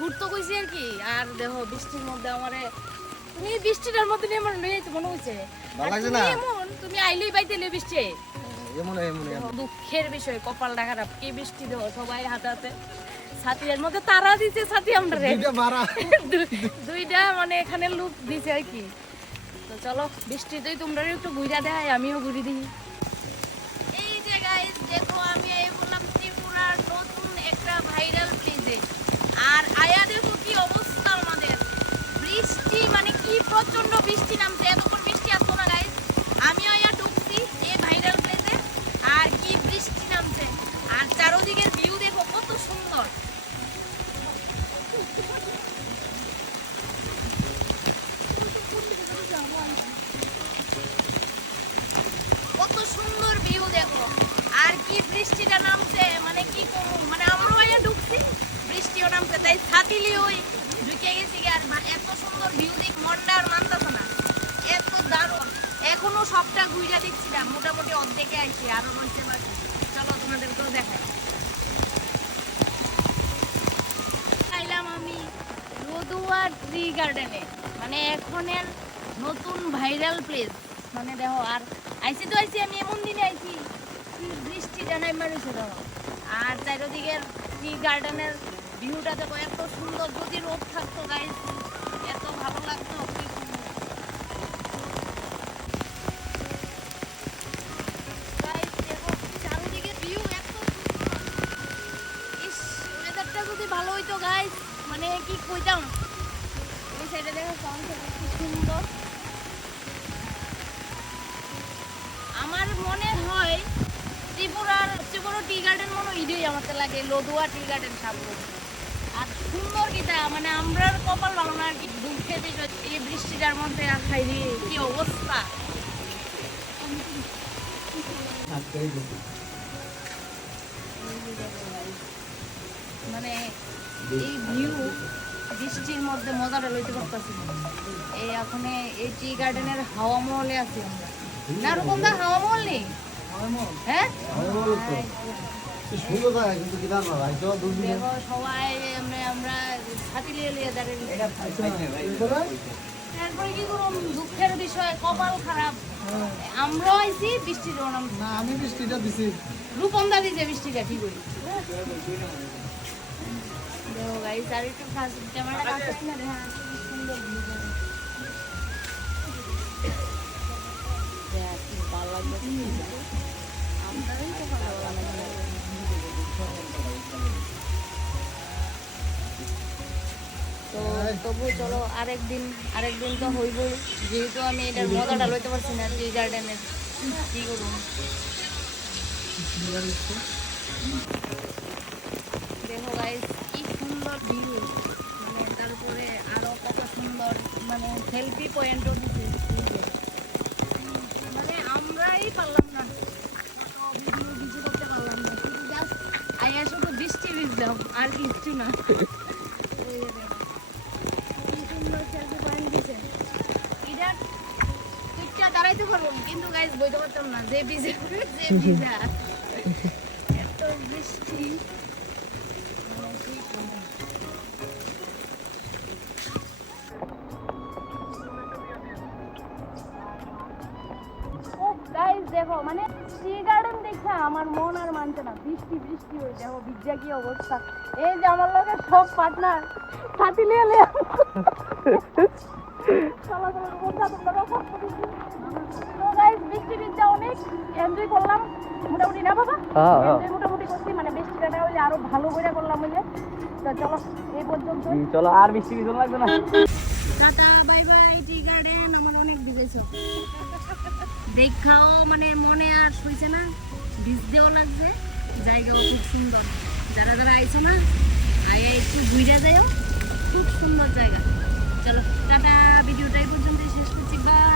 ঘুরতে কইছি আর কি। আর দেখো বৃষ্টির মধ্যে আমারে তুমি বৃষ্টিটার মধ্যে নিয়ে আমার লইতে মনে হইছে ভালো লাগছে না? তুমি আইলেই পাইতেলে বৃষ্টি এমন দুঃখের বিষয়, কপালটা খারাপ। কি বৃষ্টি দেখো, সবাই হাতে হাতে ছাতির মধ্যে তারা দিছে, ছাতি আমরা দুইটা মানে এখানে লুক দিছে আর কি। তো চলো বৃষ্টিতেই তোমরা একটু ঘুরা দেয়, আমিও ঘুরি দিই। এই যে গাইস দেখো, আমি এই বললাম ত্রিপুরার নতুন একটা ভাইরাল প্লেসে। আর আয়া দেখো কি অবস্থা আমাদের, বৃষ্টি মানে কি প্রচন্ড বৃষ্টি নামছে। এতক্ষণ বৃষ্টি আসতো না গাইস, আমি আয়া ঢুকছি এই ভাইরাল প্লেসে আর কি বৃষ্টি নামছে। আর চারদিকের ভিউ দেখো কত সুন্দর, কত সুন্দর ভিউ দেখো। আর কি বৃষ্টিটা নামছে, মানে কি করবো, মানে আমরাও আয়া ঢুকছি বৃষ্টিও নামছে, তাই ছাতি লিয়ে ওই ঢুকে গেছি। আর এত সুন্দর ভিউ দেখ মনটা আর মানতেছে না, এত দারুণ। এখনো সবটা ঘুরে দেখছিলাম, মোটামুটি অর্ধেকে আইছে, আরো রয়েছে বাকি। চলো তোমাদেরকেও দেখাই। খাইলাম আমি রোদুয়া ট্রি গার্ডেনে, মানে এখনের নতুন ভাইরাল প্লেস। মানে দেখো, আর আইসি তো আইসি আমি এমন দিনে আইছি কি বৃষ্টি জানাই মানুষে দেখো। আর চারিদিকের ট্রি গার্ডেনের ভিউটা দেখো এত সুন্দর। যদি রোদ থাকতো গাইস এত ভালো লাগতো। গাইস দেখো চারিদিকে ভিউ এত সুন্দর। ইস, ওয়েদারটা যদি ভালো হইতো গাইস, মানে কি কইতাম। ওই সাইডে দেখো সানসেট কি সুন্দর। আমার মনে হয় ত্রিপুরার সবচেয়ে বড় টি গার্ডেন মনে হয় ইডই আমার লাগে, লদুয়া টি গার্ডেন সামনে। আর সুন্দর কিটা, মানে আমরা কপাল ভালো না আর কি, দুঃখে এই বৃষ্টিটার মধ্যে খাইনি কি অবস্থা। মানে এই ভিউ বৃষ্টির মধ্যে মজাটা লইতে পারতেছি না। এই এখন এই টি গার্ডেনের হাওয়া মহলে আছি আমরা। না রকম দা হাওয়া মহল নেই, হ্যাঁ দেখো সবাই আমরা ছাতি লিয়ে লিয়ে দাঁড়িয়ে। তারপরে কি করুন, দুঃখের বিষয় কপাল খারাপ, আমরাও আইছি বৃষ্টির না, আমি বৃষ্টিটা দিছি, রূপন্দা দিছে বৃষ্টিটা ঠিক করি। দেখো গাইস আর একটু ফাস্ট ক্যামেরাটা কাছে না, দেখা কি সুন্দর ভিউ। দেখ কি ভালো লাগবে, আমরাই তো ভালো লাগবে। তো তবু চলো আরেকদিন তো হইবই, যেহেতু আমি এটার মজাটা লইতে পারছি না টি গার্ডেনের, কি করুন। দেখো গাইস কি সুন্দর ভিউ, মানে তারপরে আরো কত সুন্দর, মানে সেলফি পয়েন্টও দিচ্ছে। মানে আমরাই পারলাম না, ভিডিও কিছু করতে পারলাম না, শুধু জাস্ট আইয়া শুধু বৃষ্টি ভিজলাম আর কিচ্ছু না। দাঁড়াইতে পারবো কিন্তু গাইস বইতে পারতাম না, যে ভিজা এত বৃষ্টি। দেখো মানে টি গার্ডেন দেখে আমার মন আর মানছে না, বৃষ্টি বৃষ্টি হয়ে দেখো ভিজা কি অবস্থা। এই যে আমার লোকের সব পার্টনার ছাতি নিয়ে বৃষ্টি ভিজা অনেক এনজয় করলাম মোটামুটি, না বাবা মোটামুটি করছি, মানে বৃষ্টিটা হইলে আরো ভালো করে করলাম হইলে। তো চলো এই পর্যন্ত, চলো আর বৃষ্টি ভিজন লাগবে না, tata bye by tea garden. আমার অনেক ভিজেছ দেখাও, মানে মনে আর শুইছে না, ভিজতেও লাগছে, জায়গাও খুব সুন্দর। যারা যারা আইছো না আয়া একটু ঘুরে যাও, খুব সুন্দর জায়গা। চলো টাটা, ভিডিওটা এই পর্যন্ত শেষ করছি, বাই।